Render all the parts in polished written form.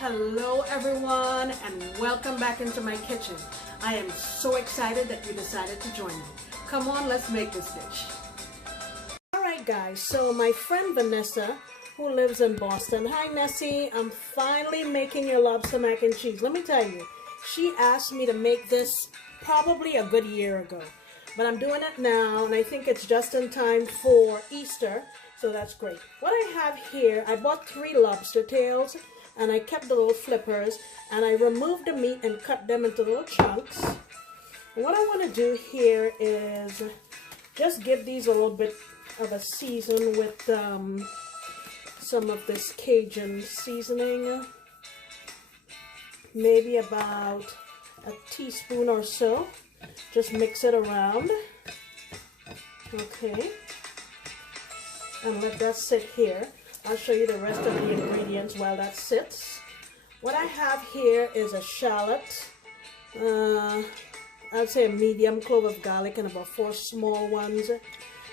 Hello everyone and welcome back into my kitchen. I am so excited that you decided to join me. Come on, let's make this dish. Alright guys, so my friend Vanessa, who lives in Boston. Hi Nessie, I'm finally making your lobster mac and cheese. Let me tell you, she asked me to make this probably a good year ago. But I'm doing it now and I think it's just in time for Easter. So that's great. What I have here, I bought 3 lobster tails and I kept the little flippers and I removed the meat and cut them into little chunks. What I want to do here is just give these a little bit of a season with some of this Cajun seasoning. Maybe about a teaspoon or so. Just mix it around. Okay. And let that sit here. I'll show you the rest of the ingredients while that sits. What I have here is a shallot. I'd say a medium clove of garlic and about 4 small ones. A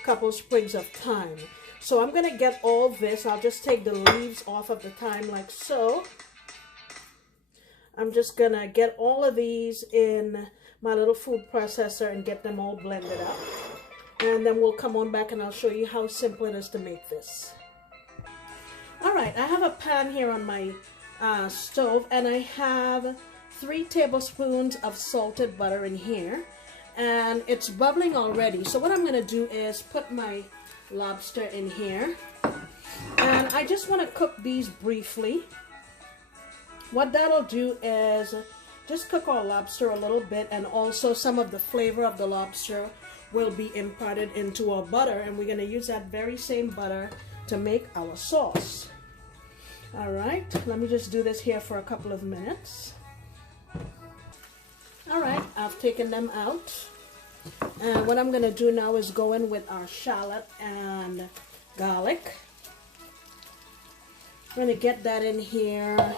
couple sprigs of thyme. So I'm going to get all this. I'll just take the leaves off of the thyme like so. I'm just going to get all of these in my little food processor and get them all blended up. And then we'll come on back and I'll show you how simple it is to make this. Alright, I have a pan here on my stove and I have 3 tablespoons of salted butter in here. And it's bubbling already. So what I'm going to do is put my lobster in here. And I just want to cook these briefly. What that'll do is just cook our lobster a little bit, and also some of the flavor of the lobster will be imparted into our butter, and we're going to use that very same butter to make our sauce. Alright, let me just do this here for a couple of minutes. Alright, I've taken them out. And what I'm going to do now is go in with our shallot and garlic. I'm going to get that in here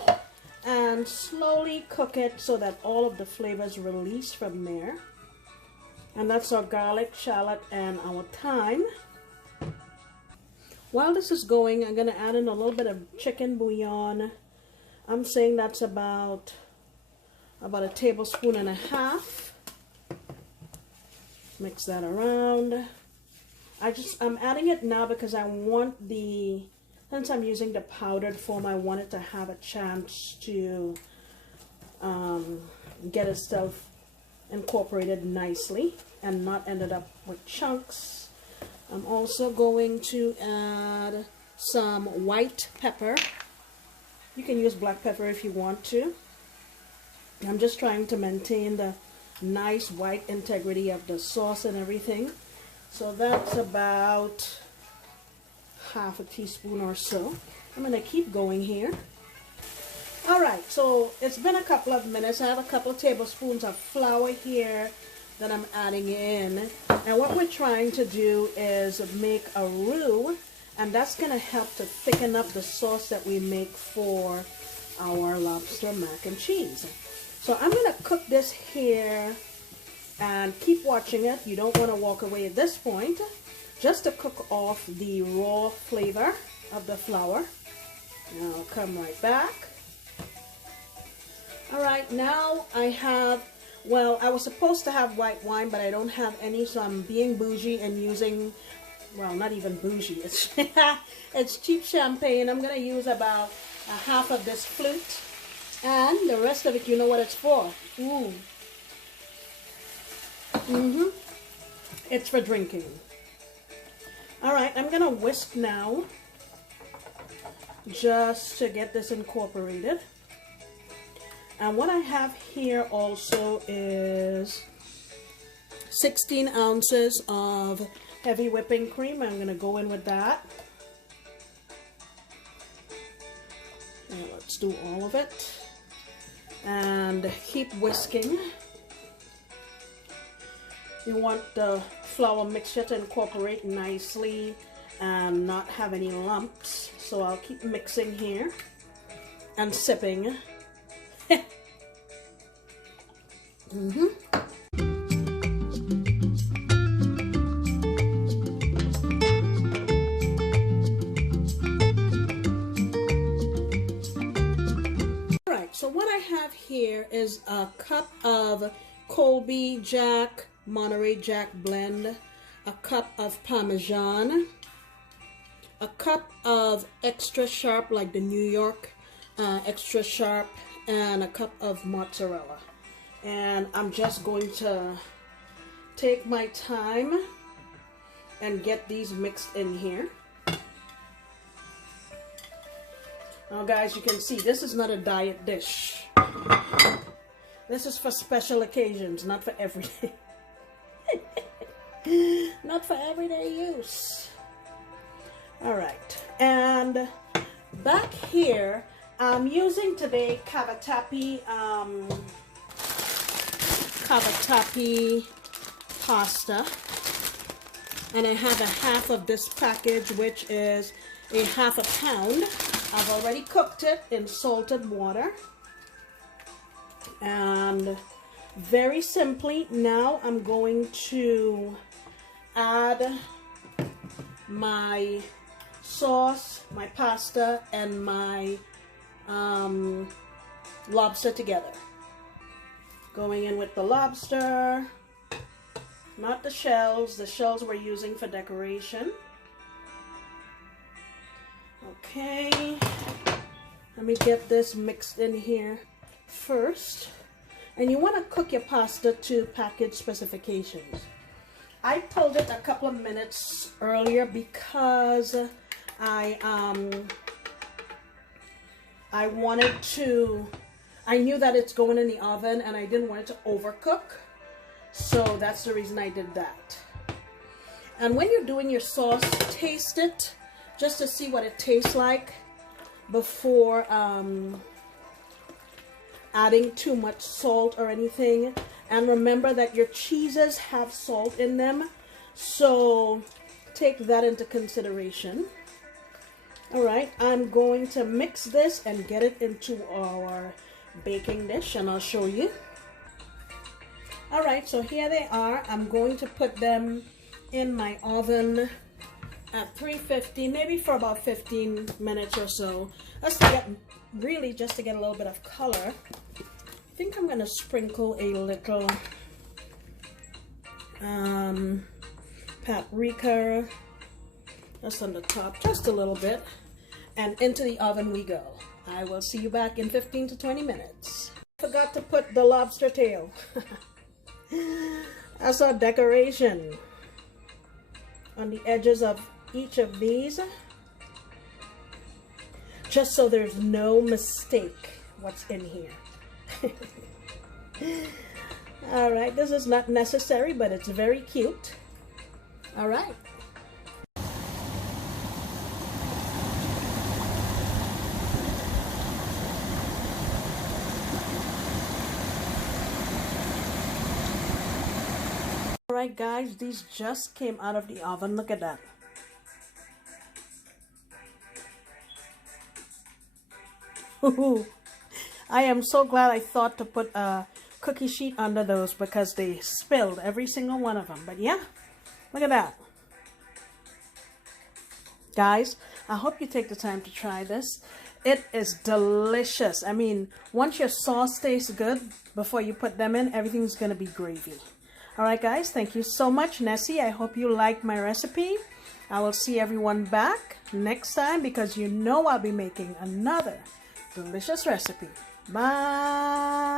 and slowly cook it so that all of the flavors release from there. And that's our garlic, shallot, and our thyme. While this is going, I'm going to add in a little bit of chicken bouillon. I'm saying that's about a tablespoon and a half. Mix that around. I'm adding it now because I want since I'm using the powdered form, I want it to have a chance to get itself incorporated nicely and not ended up with chunks. I'm also going to add some white pepper. You can use black pepper if you want to. I'm just trying to maintain the nice white integrity of the sauce and everything. So that's about half a teaspoon or so. I'm going to keep going here. Alright, so it's been a couple of minutes. I have a couple of tablespoons of flour here that I'm adding in. And what we're trying to do is make a roux, and that's going to help to thicken up the sauce that we make for our lobster mac and cheese. So I'm going to cook this here and keep watching it. You don't want to walk away at this point, just to cook off the raw flavor of the flour. Now I'll come right back. Alright, now I have, well, I was supposed to have white wine, but I don't have any, so I'm being bougie and using, well, not even bougie, it's cheap champagne. I'm going to use about half of this flute, and the rest of it, you know what it's for. It's for drinking. Alright, I'm going to whisk now, just to get this incorporated. And what I have here also is 16 ounces of heavy whipping cream. I'm going to go in with that. And let's do all of it. And keep whisking. You want the flour mixture to incorporate nicely and not have any lumps. So I'll keep mixing here and sipping. right, so what I have here is a cup of Colby Jack Monterey Jack blend, a cup of Parmesan, a cup of extra sharp, like the New York extra sharp, and a cup of mozzarella. And I'm just going to take my time and get these mixed in here. Now guys, you can see this is not a diet dish. This is for special occasions, not for everyday. Not for everyday use. All right, and back here, I'm using today cavatappi pasta, and I have a half of this package, which is a half a pound. I've already cooked it in salted water, and very simply now I'm going to add my sauce, my pasta, and my lobster together. Going in with the lobster, not the shells. The shells we're using for decoration. Okay, let me get this mixed in here first. And you want to cook your pasta to package specifications. I pulled it a couple of minutes earlier because I knew that it's going in the oven and I didn't want it to overcook. So that's the reason I did that. And when you're doing your sauce, taste it just to see what it tastes like before adding too much salt or anything. And remember that your cheeses have salt in them, so take that into consideration. All right, I'm going to mix this and get it into our baking dish, and I'll show you. All right, so here they are. I'm going to put them in my oven at 350, maybe for about 15 minutes or so. Just to get a little bit of color. I think I'm going to sprinkle a little paprika just on the top, just a little bit, and into the oven we go. I will see you back in 15 to 20 minutes. Forgot to put the lobster tail. That's our decoration on the edges of each of these, just so there's no mistake what's in here. All right, this is not necessary, but it's very cute. All right. All right, guys, these just came out of the oven. Look at that. I am so glad I thought to put a cookie sheet under those because they spilled every single one of them. But yeah, look at that. Guys, I hope you take the time to try this. It is delicious. I mean, once your sauce tastes good, before you put them in, everything's going to be gravy. All right, guys, thank you so much, Nessie. I hope you liked my recipe. I will see everyone back next time because you know I'll be making another delicious recipe. Bye.